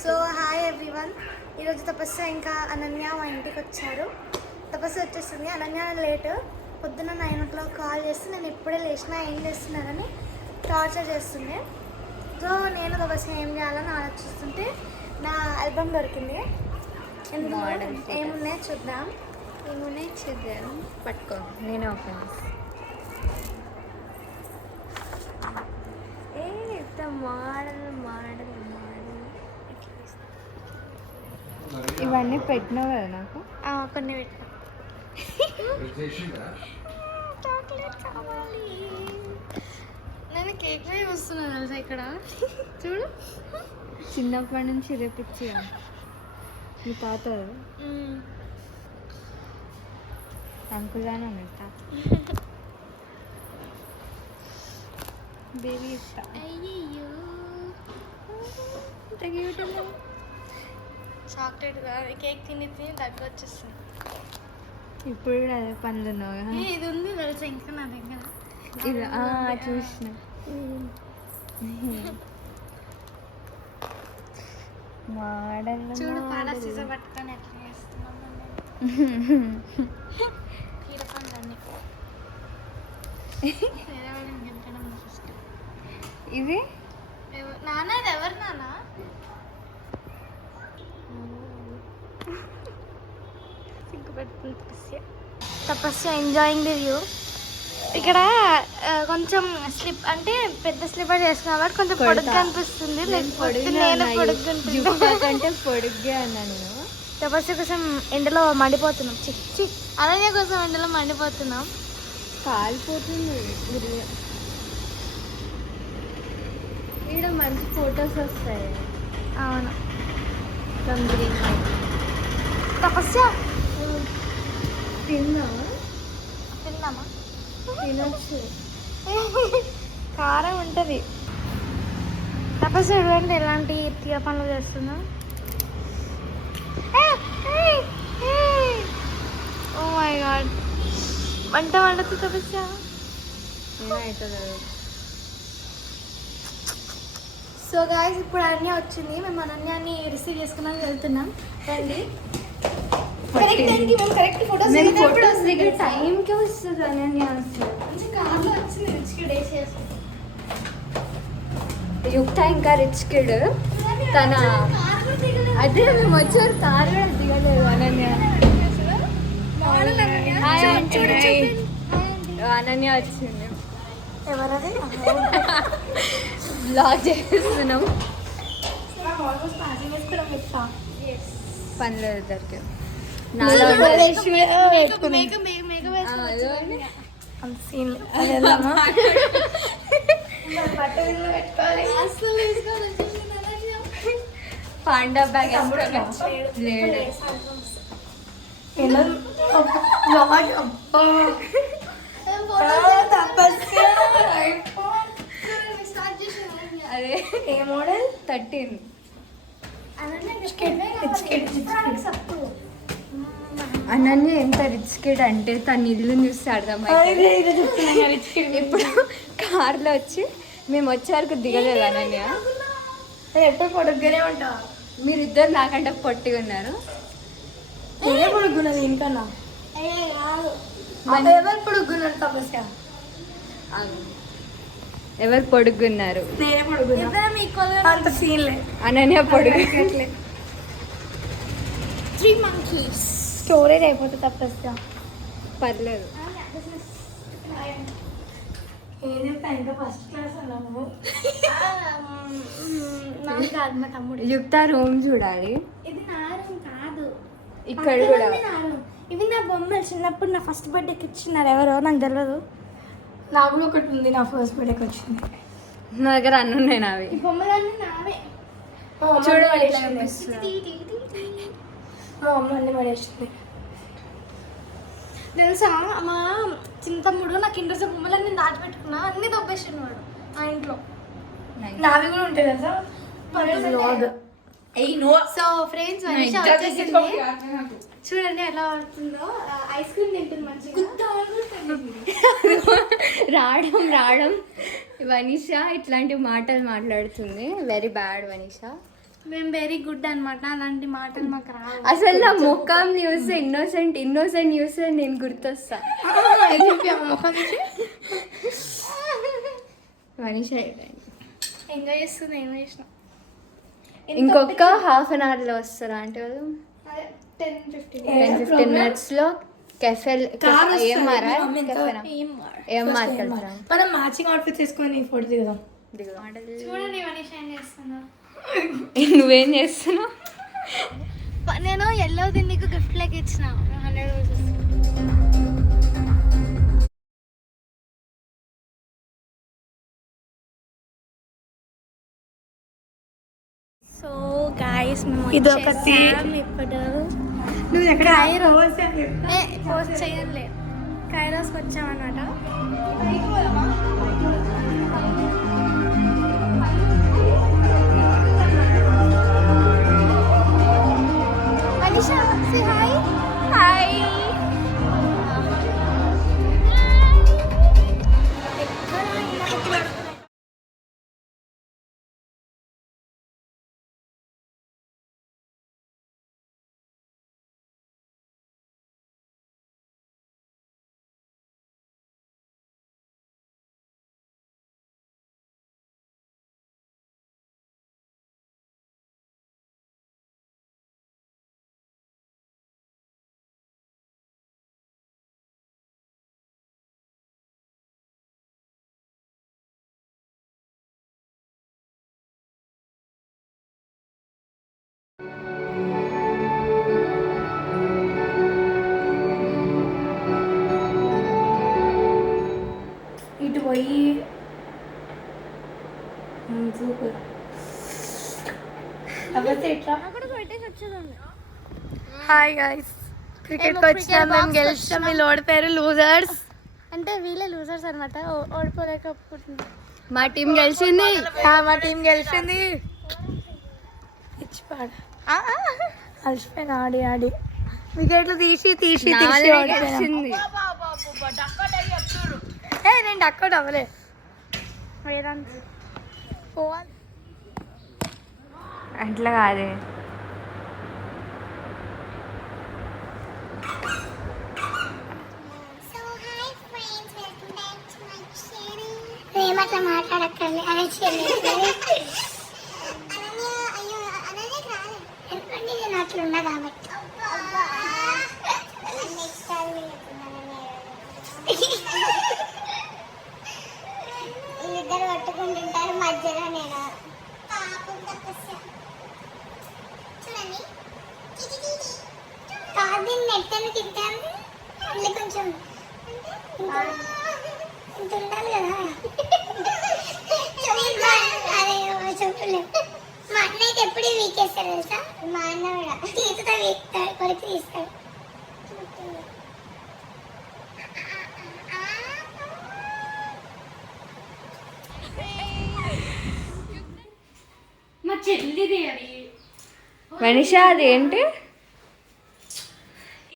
So hi everyone. ఈరోజు తపస్సు ఇంకా అనన్య మా ఇంటికి వచ్చారు. తపస్సు వచ్చేస్తుంది, అనన్య లేట్. పొద్దున్న 9 o'clock కాల్ చేస్తే నేను ఇప్పుడే లేచినా ఏం చేస్తున్నారని టార్చర్ చేస్తుండే. సో నేను తపస్సు ఏం చేయాలని ఆలోచిస్తుంటే నా ఆల్బమ్ దొరికింది. ఏమున్నాయో చూద్దాం. పట్టుకో, నేను ఓపెన్ మోడల్ మోడల్ మోడల్ ఇవన్నీ పెట్టినావు కదా నాకు. కొన్ని పెట్టినా. చాక్లెట్ కావాలి. నేను కేక్ వస్తున్నాను తెలుసా ఇక్కడ. చూడు, చిన్నప్పటి నుంచి రేపిచ్చి మీ తాత అంకులానే ఉన్నాడు తాత. బేబీ ఇస్తా. అయ్యో చాక్లెట్ కేక్ తిని తిని దగ్గర వచ్చేస్తుంది. ఇప్పుడు కూడా అదే పనులు ఉన్నావు కదా. ఇది ఉంది తెలుసా ఇంకా నా దగ్గర. ఇది చూసిన మోడల్ చూడు, పాల సీస పట్టుకొని ఎట్లా చేస్తున్నాం. కీరపండ్లన్నీ ఇది నాన్న, ఇది ఎవరు నాన్న? తపస్సు ఎంజాయింగ్ ది వ్యూ. ఇక్కడ కొంచెం స్లిప్ అంటే పెద్ద స్లిప్పర్ చేస్తున్నా కాబట్టి కొంచెం పొడుగ్గా అనిపిస్తుంది. లేకపోతే నేను పొడుగ్గా పొడుగ్గా అన్నా నేను. తపస్సు కోసం ఎండలో మండిపోతున్నాం. చిచ్చి అనన్య కోసం ఎండలో మండిపోతున్నాం. కాలిపోతుంది. ఇక్కడ మంచి ఫొటోస్ వస్తాయి. అవును. తపస్సు తిందామా? తినొచ్చు. కారం ఉంటుంది. తపస్సు చూడండి ఎలాంటి తీగ పనులు చేస్తుందో. ఓ మై గాడ్, వంట వండుతూ తపస్సు. సో గాయస్, ఇప్పుడు అనన్య వచ్చింది. మేము అనన్యాన్ని రిసీవ్ చేసుకున్నాం, వెళ్తున్నాం. రండి. కరెక్ట్ ఫోటోస్ దిగే టైంకి వస్తుంది అనన్య. కార్లో వచ్చింది రిచ్ కిడ్ యుక్త ఇంకా రిచ్ కిడ్. తన అదే మేము వచ్చారు, కారు కూడా దిగలేదు అనన్య. అనన్య వచ్చింది. ఎవరది? బ్లాగ్ చేస్తున్నాం. పనులు ఇద్దరికి పాండా బ్యాగ్ లేడు. అదే ఏ మోడల్ 13. అనన్య ఎంత రిచ్ కిడ్ అంటే తన ఇల్లు చూస్తే అర్థమైంది. ఇప్పుడు కార్లో వచ్చి మేము వచ్చే వరకు దిగలేదు అనన్య. ఎప్పుడు పొడుగ్గానే ఉంటావు. మీరిద్దరు నాకంటే పొట్టిగా ఉన్నారు. నేనే పొడుగున్నది ఇంకన్నా. ఎవరు పొడుగున్నారు తపస్సు? ఎవరు పొడుగున్నారు? నేనే పొడుగున్నా. అంత సీన్ లేదు. అనన్య పొడుగు. 3 monkeys. స్టోరేజ్ అయిపోతుంది తప్పస్తా. పర్లేదు. ఫస్ట్ క్లాస్ అన్నాము. నాకు కాదు, మా తమ్ముడు. యుక్త రూమ్ చూడాలి. ఇది నా రూమ్ కాదు, ఇక్కడ కూడా. ఇవి నా బొమ్మలు. చిన్నప్పుడు నా ఫస్ట్ బర్త్డేకి ఇచ్చినారు ఎవరో, నాకు తెలియదు. నాకు కూడా ఒకటి ఉంది, నా ఫస్ట్ బర్త్డేకి వచ్చింది. నా దగ్గర అన్నీ ఉన్నాయి నావి. ఈ బొమ్మలన్నీ నావే. చూడండి, మా అమ్మ అన్నీ పడేసింది తెలుసా. మా చింతమ్ముడు నాకు ఇంట్రెస్ట్ బొమ్మలన్నీ దాచిపెట్టుకున్నా, అన్ని దొబ్బేసినాడు ఆ ఇంట్లో. నావి కూడా ఉంటాయి కదా. సో ఫ్రెండ్స్, చూడండి ఎలా అవుతుందో. ఐస్ క్రీమ్ తింటుంది మంచిగా. రావడం వనిష ఇట్లాంటి మాటలు మాట్లాడుతుంది. Very bad Vanisha. మేము వెరీ గుడ్ అనమాట, అలాంటి మాటలు మాకు రావు. అసలు నా ముఖం చూస్తే ఇన్నోసెంట్ చూస్తే నేను గుర్తొస్తా. మనిషి ఎంజాయ్ చేస్తుంది, ఏం చేసిన. ఇంకొక హాఫ్ అన్ అవర్లో వస్తారా అంటే వాళ్ళు 10-15 minutesలో మనం మ్యాచింగ్ అవుట్ఫిట్ తీసుకొని ఫోటో దిగుదాం. చూడండి మనీష్ ఏం చేస్తున్నా. నువ్వేం చేస్తున్నావు? నేను ఎల్లో నీకు గిఫ్ట్ లెక్క ఇచ్చిన 100 రోజెస్. సో గాయస్ మేము ఇది ఒకటి. ఇప్పుడు నువ్వు ఎక్కడ పోస్ట్ చేయలే, కైరోస్కి వచ్చామన్నమాట. Anisha, say hi. Hi. ఇటు పోయి సూపర్. హాయ్ గైస్, క్రికెట్కి వచ్చినాం మేము, గెలిచాం. వీళ్ళు ఓడిపోయారు, లూజర్స్. అంటే వీళ్ళే లూజర్స్ అనమాట, ఓడిపోలేకపోతుంది. మా టీం గెలిచింది. మా టీం గెలిచింది. ఇచ్చిపాడు అలసిపోయిన ఆడి ఆడి వికెట్లు తీసి గెలిచింది. నేను డక్అట్ అవ్వలే. పోవాలి అట్లా కాదే. ఏమట్లా మాట్లాడక్కర్లే, అదే ఎందుకంటే నేను అట్లున్నా కాబట్టి. వీళ్ళిద్దరు కొట్టుకుంటుంటారు మధ్యలో నేను చూడండి. కాదు నెట్టని తింటాను, మళ్ళీ కొంచెం ఇంత ఉండాలి కదా. అదే చెప్పలేదు, మా అన్న అయితే ఎప్పుడు వీకేస్తాడు తెలుసా. మా అన్న కూడా తీతుతా వీక్తాడు, కొరికి తీస్తాడు. మనిషి అది ఏంటి?